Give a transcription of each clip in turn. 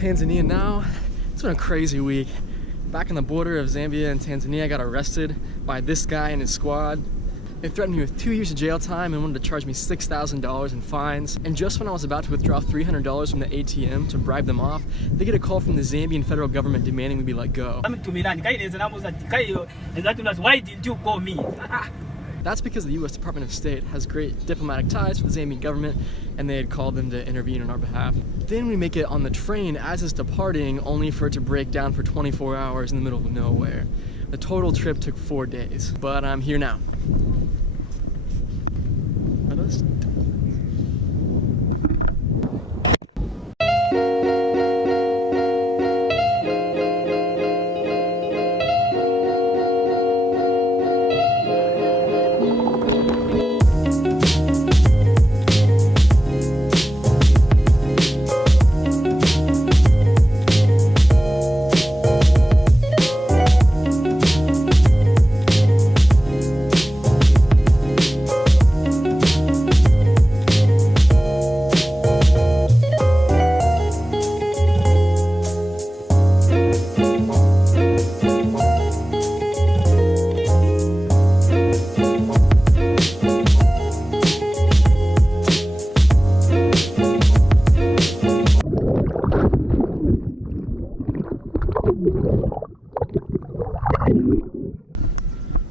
Tanzania now. It's been a crazy week. Back on the border of Zambia and Tanzania, I got arrested by this guy and his squad. They threatened me with 2 years of jail time and wanted to charge me $6,000 in fines. And just when I was about to withdraw $300 from the ATM to bribe them off, they get a call from the Zambian federal government demanding we be let go. Why didn't you call me? That's because the US Department of State has great diplomatic ties with the Zambian government, and they had called them to intervene on our behalf. Then we make it on the train as it's departing, only for it to break down for 24 hours in the middle of nowhere. The total trip took 4 days, but I'm here now. Are those?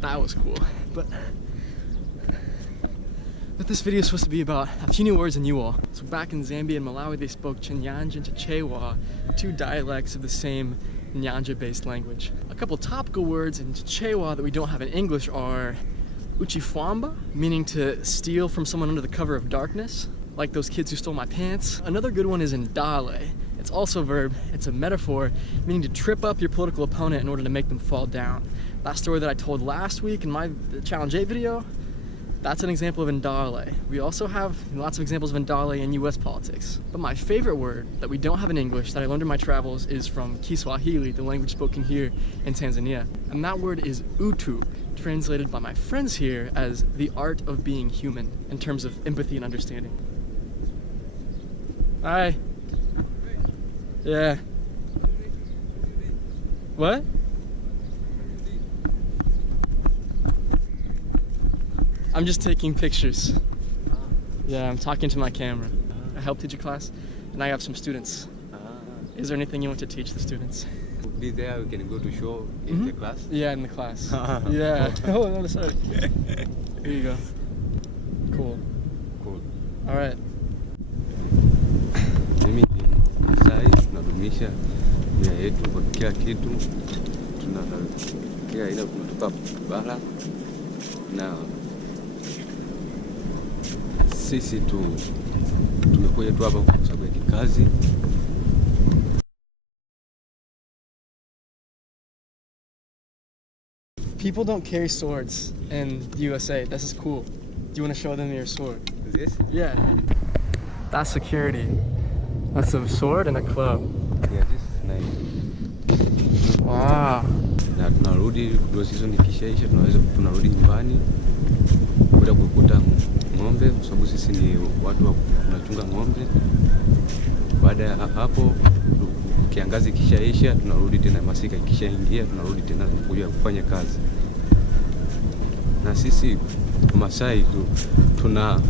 That was cool, but this video is supposed to be about a few new words in Uwal. So back in Zambia and Malawi, they spoke Chinyanja and Chichewa, two dialects of the same Nyanja-based language. A couple topical words in Chichewa that we don't have in English are uchifwamba, meaning to steal from someone under the cover of darkness, like those kids who stole my pants. Another good one is ndale. It's also a verb, it's a metaphor, meaning to trip up your political opponent in order to make them fall down. That story that I told last week in my Challenge 8 video, that's an example of ndale. We also have lots of examples of ndale in US politics. But my favorite word that we don't have in English that I learned in my travels is from Kiswahili, the language spoken here in Tanzania. And that word is utu, translated by my friends here as the art of being human in terms of empathy and understanding. Hi. Yeah. What? I'm just taking pictures. Yeah, I'm talking to my camera. I help teach a class, and I have some students. Is there anything you want to teach the students? Be there, we can go to show in the class? Yeah, in the class. Yeah. Oh, no, sorry. Here you go. Cool. Cool. All right. Mimi Masai, tunadumisha nia yetu kwa kila kitu. Tunatokea ila tunatoka bara na sisi tumekuja tu hapa kwa sababu ya kikazi. People don't carry swords in the USA. This is cool. Do you want to show them your sword? This? Yeah. That's security. That's a sword and a club. Yeah, this is nice. Wow. Na tunarudi kwa season ikishaisha, tunarudi nyumbani kuja kukuta ng'ombe kwa sababu sisi ni watu wa tunachunga ng'ombe. Baada ya hapo kiangazi kishaisha, tunarudi tena, masika ikishaingia, tunarudi tena kuja kufanya kazi. Na sisi Masai tuna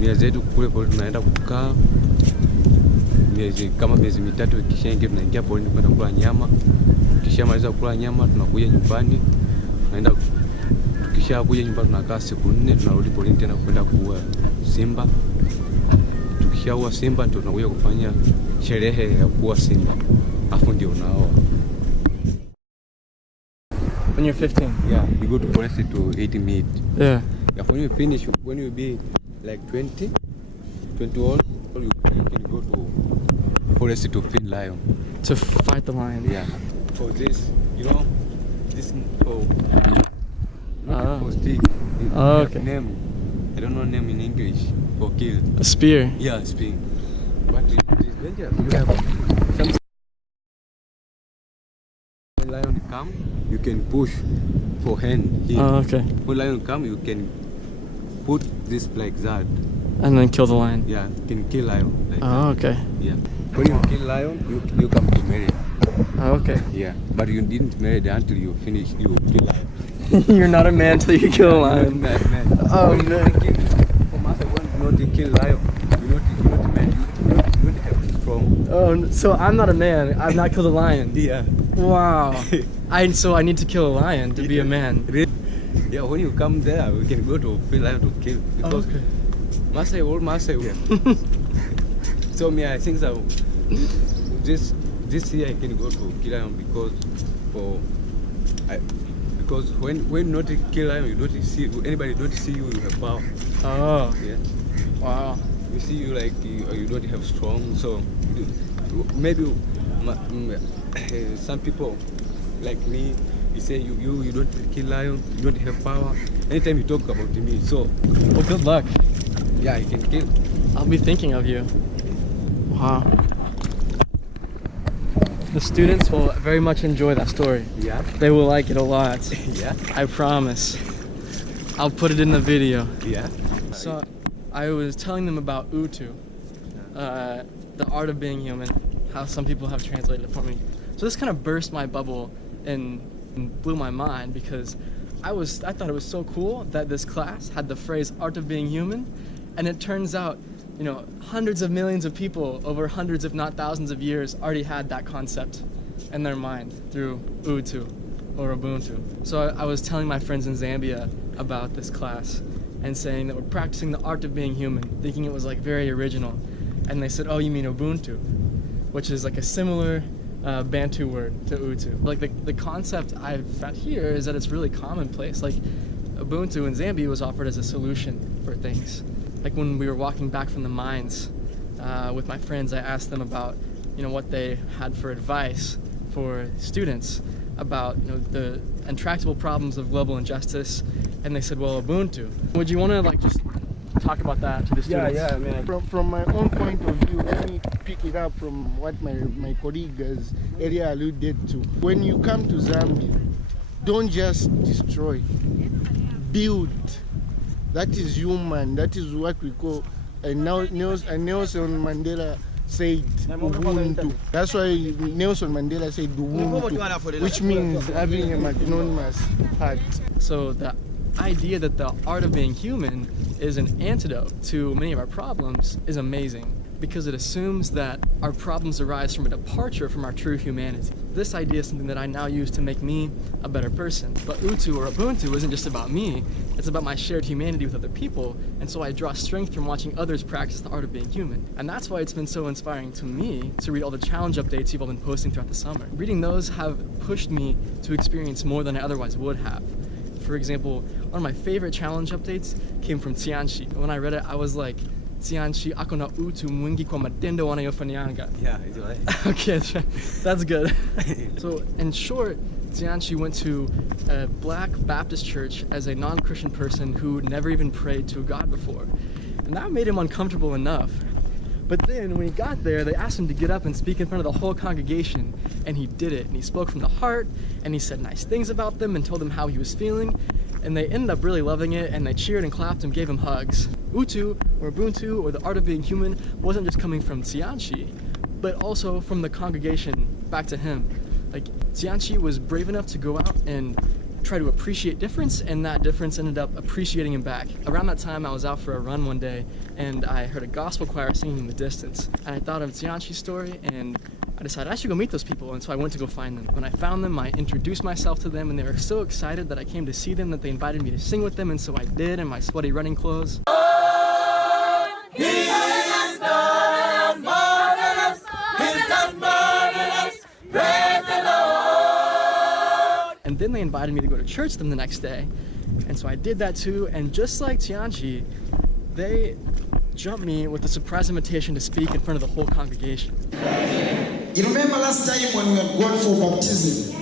mia zetu kule pole, tunaenda kukaa miezi mitatu ikishaingia, tunaingia pole kwenda kula nyama. Tukishamaliza kula nyama tunakuja nyumbani, tunaenda tukishakuja nyumbani tunakaa siku 4, tunarudi pole tena kwenda kuua simba. Tukishaua simba ndio tunakuja kufanya sherehe ya kuua simba. Afu ndio unaoa. When you're 15? Yeah, you go to forest to eat meat. Yeah. Yeah, when you finish, when you be like 20 old, you can go to forest to feed lion. To fight the lion? Yeah. For this, you know, this for stick. Oh, okay. Name, I don't know name in English. For kill. A spear? Yeah, spear. But it is dangerous. You have some. When lion come, you can push for hand here. Oh, okay. When lion come, you can put this like that. And then kill the lion? Yeah, you can kill lion. Like oh, that. okay. Yeah. When you kill lion, you come to marry. Oh, okay. Yeah, but you didn't marry until you finish. You kill lion. You're not a man till you kill a lion. Man. Oh, when man. You not kill lion. You're not man. You don't have strong. Oh, so I'm not a man. I've not killed a lion. Yeah. Wow. So I need to kill a lion to be a man. Yeah, when you come there, we can go to kill lion to kill. Because Okay. Masai will. So me, I think so. This year I can go to kill lion because when not kill lion, you don't see anybody. Don't see you have power. Oh. Yeah. Wow. We see you like you don't have strong. So maybe some people like me, you say you don't kill lion, you don't have power. Anytime you talk about me, so Well, good luck. yeah, I can kill. I'll be thinking of you. Wow. The students will very much enjoy that story. Yeah. They will like it a lot. Yeah. I promise. I'll put it in the video. Yeah. So I was telling them about Utu, the art of being human, how some people have translated it for me. So this kind of burst my bubble and blew my mind because I thought it was so cool that this class had the phrase art of being human, and it turns out, you know, hundreds of millions of people over hundreds if not thousands of years already had that concept in their mind through Utu or Ubuntu. So I was telling my friends in Zambia about this class and saying that we're practicing the art of being human, thinking it was like very original. And they said, oh, you mean Ubuntu, which is like a similar Bantu word to Utu. Like the concept I've found here is that it's really commonplace. Like Ubuntu in Zambia was offered as a solution for things. Like when we were walking back from the mines with my friends, I asked them about, you know, what they had for advice for students about, you know, the intractable problems of global injustice, and they said, well, Ubuntu. Would you want to like just talk about that to the students? Yeah, man. From my own point of view, let me pick it up from what my colleagues earlier alluded to. When you come to Zambia, don't just destroy, build. That is human. That is what we call, and now Nelson Mandela said Ubuntu. That's why Nelson Mandela said Ubuntu, which means having a magnanimous heart. So the idea that the art of being human is an antidote to many of our problems is amazing, because it assumes that our problems arise from a departure from our true humanity. This idea is something that I now use to make me a better person. But Utu or Ubuntu isn't just about me, it's about my shared humanity with other people, and so I draw strength from watching others practice the art of being human. And that's why it's been so inspiring to me to read all the challenge updates you've all been posting throughout the summer. Reading those have pushed me to experience more than I otherwise would have. For example, one of my favorite challenge updates came from Tianchi. When I read it, I was like, Tianchi, ako na utu mwingi kwa matendo wanayofanyanga. Yeah, it's right. Okay, that's good. So, in short, Tianchi went to a Black Baptist church as a non-Christian person who never even prayed to God before. And that made him uncomfortable enough. But then, when he got there, they asked him to get up and speak in front of the whole congregation, and he did it. And he spoke from the heart, and he said nice things about them and told them how he was feeling. And they ended up really loving it, and they cheered and clapped and gave him hugs. Utu, or Ubuntu, or the art of being human, wasn't just coming from Tianchi, but also from the congregation back to him. Like, Tianchi was brave enough to go out and try to appreciate difference, and that difference ended up appreciating him back. Around that time, I was out for a run one day, and I heard a gospel choir singing in the distance. And I thought of Tianchi's story, and I decided I should go meet those people, and so I went to go find them. When I found them, I introduced myself to them, and they were so excited that I came to see them that they invited me to sing with them, and so I did in my sweaty running clothes. And then they invited me to go to church with them the next day, and so I did that too, and just like Tianchi, they jumped me with a surprise invitation to speak in front of the whole congregation. You remember last time when we had gone for baptism?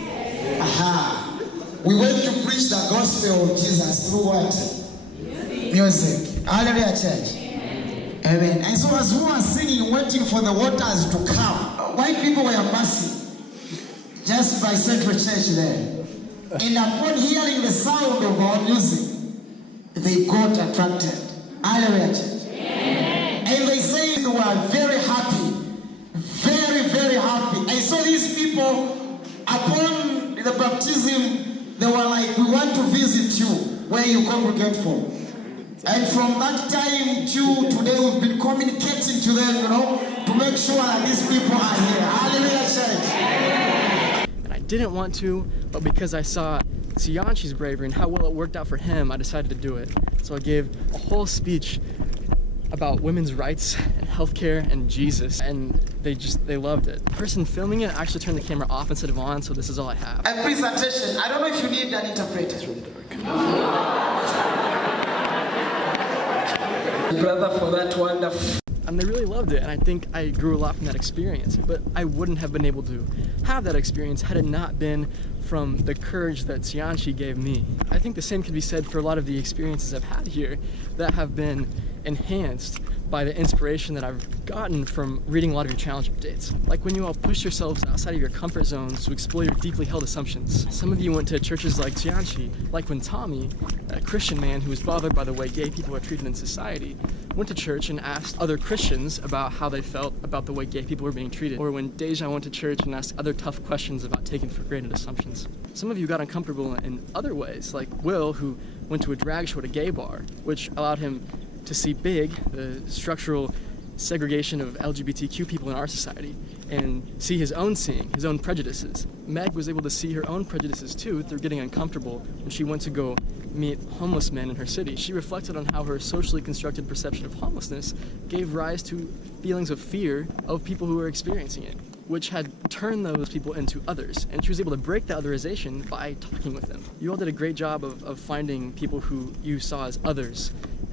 Aha! We went to preach the gospel of Jesus through what? Music. Hallelujah, church. Amen. And so as we were singing, waiting for the waters to come, white people were passing just by Central Church there. And upon hearing the sound of our music, they got attracted. Hallelujah, church. And they said they were very happy, people, upon the baptism, they were like, we want to visit you where you congregate from. And from that time to today, we've been communicating to them, you know, to make sure that these people are here. Hallelujah, church. And I didn't want to, but because I saw Tsianshi's bravery and how well it worked out for him, I decided to do it. So I gave a whole speech about women's rights and healthcare and Jesus, and they loved it. The person filming it actually turned the camera off instead of on, so this is all I have. And please attention, I don't know if you need an interpreter. Brother, for that wonderful. And they really loved it, and I think I grew a lot from that experience. But I wouldn't have been able to have that experience had it not been from the courage that Tsianshi gave me. I think the same can be said for a lot of the experiences I've had here that have been enhanced by the inspiration that I've gotten from reading a lot of your challenge updates. Like when you all push yourselves outside of your comfort zones to explore your deeply held assumptions. Some of you went to churches like Tsianshi, like when Tommy, a Christian man who was bothered by the way gay people are treated in society, went to church and asked other Christians about how they felt about the way gay people were being treated. Or when Deja went to church and asked other tough questions about taken for granted assumptions. Some of you got uncomfortable in other ways, like Will, who went to a drag show at a gay bar, which allowed him to see big the structural segregation of LGBTQ people in our society and see his own prejudices. Meg was able to see her own prejudices too through getting uncomfortable when she went to go meet homeless men in her city. She reflected on how her socially constructed perception of homelessness gave rise to feelings of fear of people who were experiencing it, which had turned those people into others, and she was able to break the otherization by talking with them. You all did a great job of finding people who you saw as others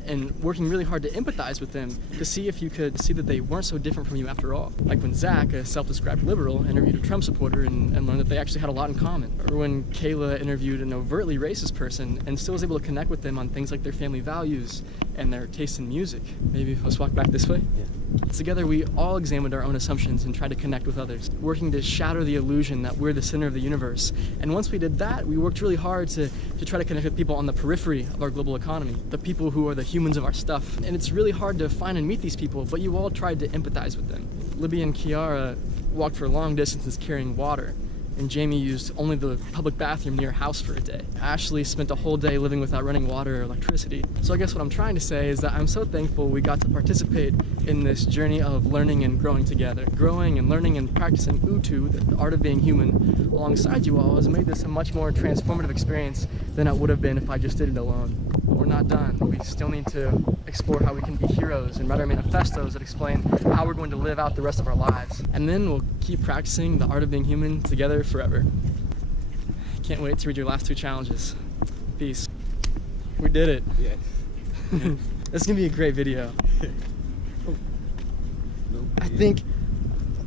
and working really hard to empathize with them to see if you could see that they weren't so different from you after all. Like when Zach, a self-described liberal, interviewed a Trump supporter and learned that they actually had a lot in common. Or when Kayla interviewed an overtly racist person and still was able to connect with them on things like their family values and their taste in music. Maybe let's walk back this way? Yeah. Together we all examined our own assumptions and tried to connect with others, working to shatter the illusion that we're the center of the universe. And once we did that, we worked really hard to try to connect with people on the periphery of our global economy, the people who are the humans of our stuff. And it's really hard to find and meet these people, but you all tried to empathize with them. Libby and Kiara walked for long distances carrying water, and Jamie used only the public bathroom near her house for a day. Ashley spent a whole day living without running water or electricity. So I guess what I'm trying to say is that I'm so thankful we got to participate in this journey of learning and growing together. Growing and learning and practicing Utu, the art of being human, alongside you all has made this a much more transformative experience than it would have been if I just did it alone. But we're not done. We still need to explore how we can be heroes and write our manifestos that explain how we're going to live out the rest of our lives. And then we'll keep practicing the art of being human together forever. Can't wait to read your last two challenges. Peace. We did it. Yes. This is gonna be a great video. I think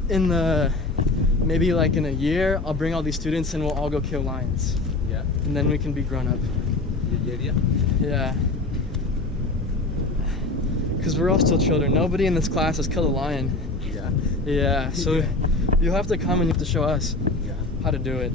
maybe like in a year, I'll bring all these students and we'll all go kill lions. Yeah. And then we can be grown up. Yeah. Because we're all still children. Nobody in this class has killed a lion. Yeah. Yeah, so you'll have to come and you have to show us how to do it.